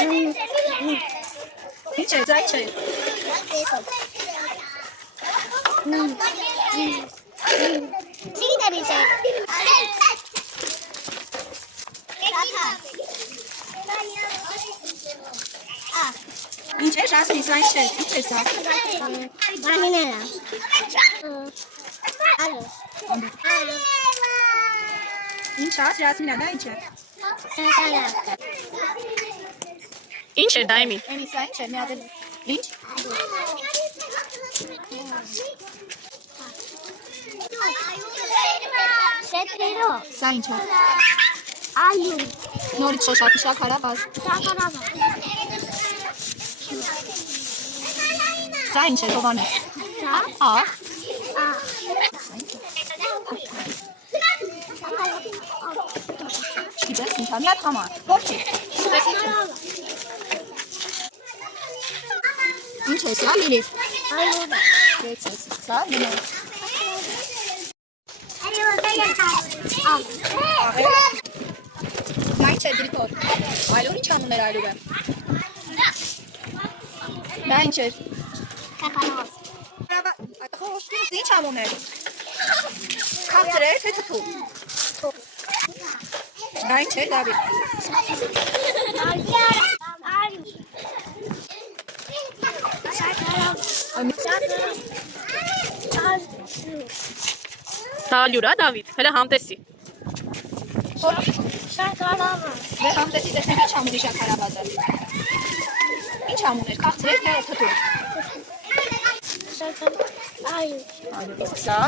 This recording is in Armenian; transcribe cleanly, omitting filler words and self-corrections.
Ինչ է, ձայ չէ։ Չգիտեմ ինչ է։ Ինչ է, Ժասմին, սա ինչ է, ինչ է սա։ Բանիները։ Ինչ է, Ժասմինա, դա ինչ է։ Ինչ է դա իմի։ Էմի, սա ինչ է, մի հատ էլ ինչ։ Շեթերո։ Սա ինչ է։ Այու։ Նորից շոշափի շաքարավազ։ Շաքարավա։ Սա ինչ է, Հովանես։ Սա։ Աղ։ Չգիտես ինչ է, մի հատ համար։ Ո՞րքի։ Ինչ է սա, Լիլիթ։ Այու։ Գեցես, սա մնա։ Նա ինչ է, դիրքոր։ Այլուր ինչ անուներ այլուրը։ Դա ինչ էր։ Շաքարավազ։ Ինչ ամուներ։ Քաղցր է, թե թթու։ Դա ինչ է, Դավիթ։ Տալյուրա Դավիթ, հələ համտեսի։ Շաքարավազ։ Դե համտեսի տեսնենք ինչ ամունի շաքարավազը։ Ինչ ամուներ, քաղցր է, թե թթու։ Այու։ Այլուր, սա։